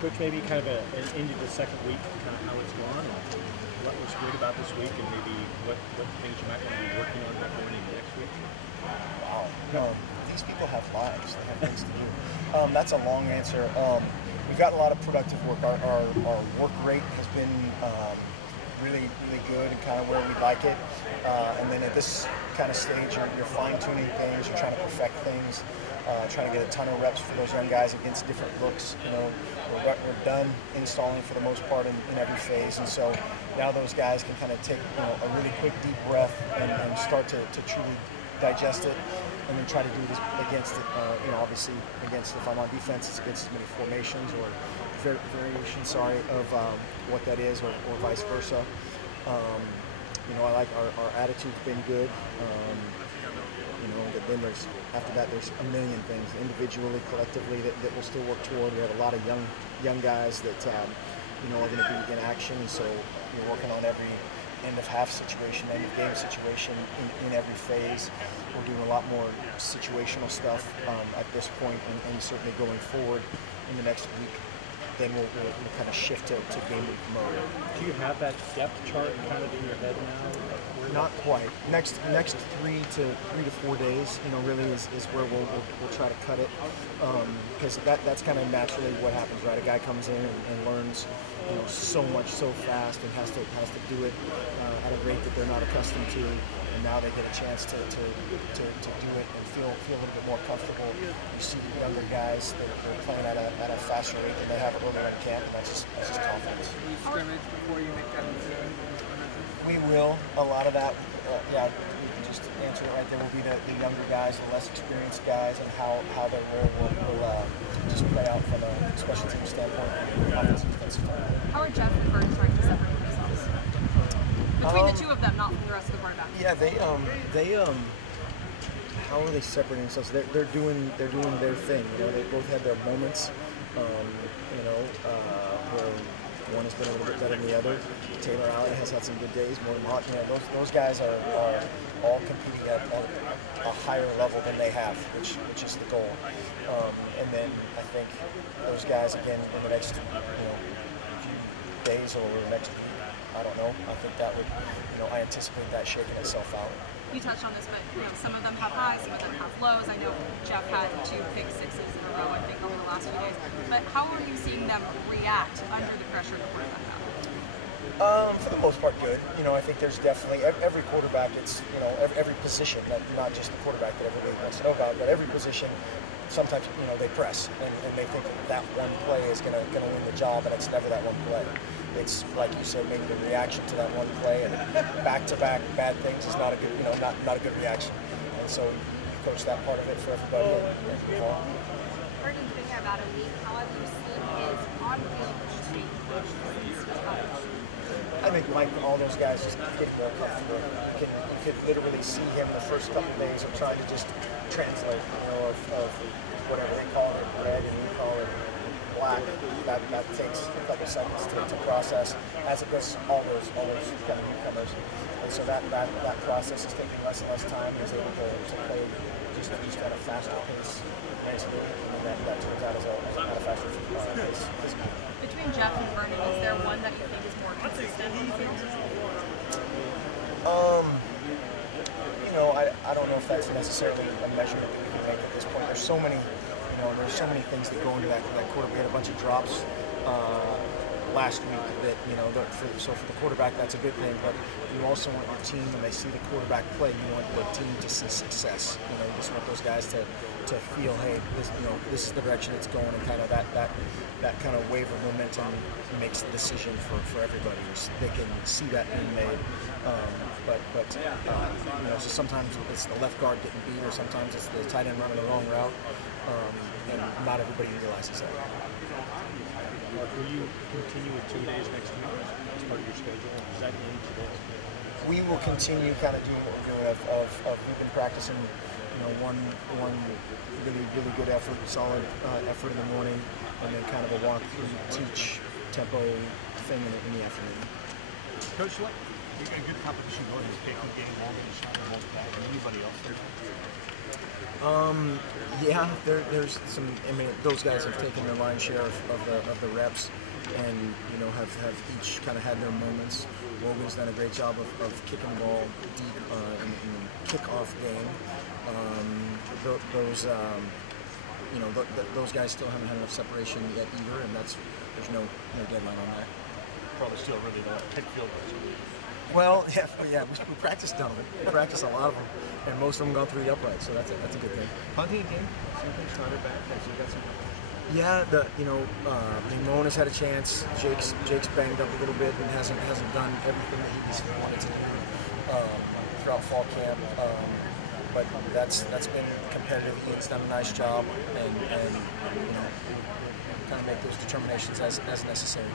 Coach, maybe kind of into the second week, kind of how it's gone, and what was good about this week, and maybe what things you might want to be working on going into next week. Wow. These people have lives. They have things to do. That's a long answer. We've got a lot of productive work. Our work rate has been really good and kind of where we like it. And then at this kind of stage, you're fine-tuning things. You're trying to perfect things. Trying to get a ton of reps for those young guys against different looks. We're done installing for the most part in every phase, and so now those guys can kind of take a really quick deep breath and start to truly digest it, and then try to do this against it. Obviously against, if I'm on defense, it's against as many formations or variations, of what that is, or vice versa. I like our attitude's been good. Then after that there's a million things individually, collectively that we'll still work toward. We have a lot of young guys that are going to be in action, so we're working on every end of half situation, end of game situation in every phase. We're doing a lot more situational stuff at this point, and certainly going forward in the next week. Then we'll kind of shift to game week mode. Do you have that depth chart kind of in your head now? Not quite. Next 3 to 4 days, really is where we'll try to cut it, because that's kind of naturally what happens, right? A guy comes in and learns so much so fast, and has to do it at a rate that they're not accustomed to, and now they get a chance to do it and feel a little bit more comfortable. You see the younger guys that are playing at a faster rate than they have earlier in camp, and that's just confidence. Do you scrimmage before you make that decision? We will. A lot of that, just to answer it right there, will be the younger guys, the less experienced guys, and how their role will just play out from a special team standpoint, offensive and defensive. How are Jeff and Bert trying to separate themselves? Between the two of them, not from the rest of the quarterbacks. Yeah, they how are they separating themselves? They're doing their thing. They both had their moments. Where one has been a little bit better than the other. Taylor Alley has had some good days. Those guys are all competing at a higher level than they have, which is the goal. And then I think those guys, again, in the next few days or the next week, I don't know. I think that would, I anticipate that shaking itself out. You touched on this, but some of them have highs, some of them have lows. I know Jeff had 2 pick sixes in a row, I think, over the last few days. But how are you seeing them react under the pressure of the quarterback now? For the most part, good. I think there's definitely every quarterback. It's every position, not just the quarterback that everybody wants to know about, but every position. Sometimes they press and they think that one play is going to win the job, and it's never that one play. It's like you said, maybe the reaction to that one play, and back-to-back bad things is not a good not a good reaction. And so you coach that part of it for everybody. Already been here about a week. How have you seen his on-field streak? I think Mike, all those guys just getting more comfortable. You could literally see him the first couple of days of trying to just translate, of whatever they call it red and we call it black. That takes a couple seconds to process, as it does all those kind of newcomers. And so that process is taking less and less time. He's able to play just at a faster pace mentally, and that turns out as a faster pace physically. Between Jeff and Vernon, is there one that you think is more consistent on the field? I don't know if that's necessarily a measurement that we can make at this point. There's so many things that go into that quarter. We had a bunch of drops last week that so for the quarterback that's a good thing, but you also want your team, when they see the quarterback play, you want the team to see success. You just want those guys to feel, hey, this is the direction it's going, and kind of that kind of wave of momentum makes the decision for everybody. They can see that being made. So sometimes it's the left guard getting beat, or sometimes it's the tight end running the wrong route, and not everybody realizes that. Will you continue with 2 days next week as part of your schedule? Is that in today? We will continue kind of doing what we're doing. We've been practicing, one really good effort, solid effort in the morning, and then kind of a walk-through, teach tempo thing in the afternoon. Coach, what a good competition going to take the game longer than anybody else there? Yeah, there's some. I mean, those guys have taken the lion's share of the reps, and have each kind of had their moments. Logan's done a great job of kicking the ball deep in the kickoff game. Those guys still haven't had enough separation yet either, and there's no deadline on that. Probably still really don't pick field goals. Well, yeah, we practiced them. We practiced a lot of them, and most of them gone through the upright, so that's a good thing. Punting again? Something started back. Has he got some competition? Yeah, Ramon has had a chance. Jake's banged up a little bit and hasn't done everything that he's wanted to do throughout fall camp. But that's been competitive. He's done a nice job, and kind of make those determinations as necessary.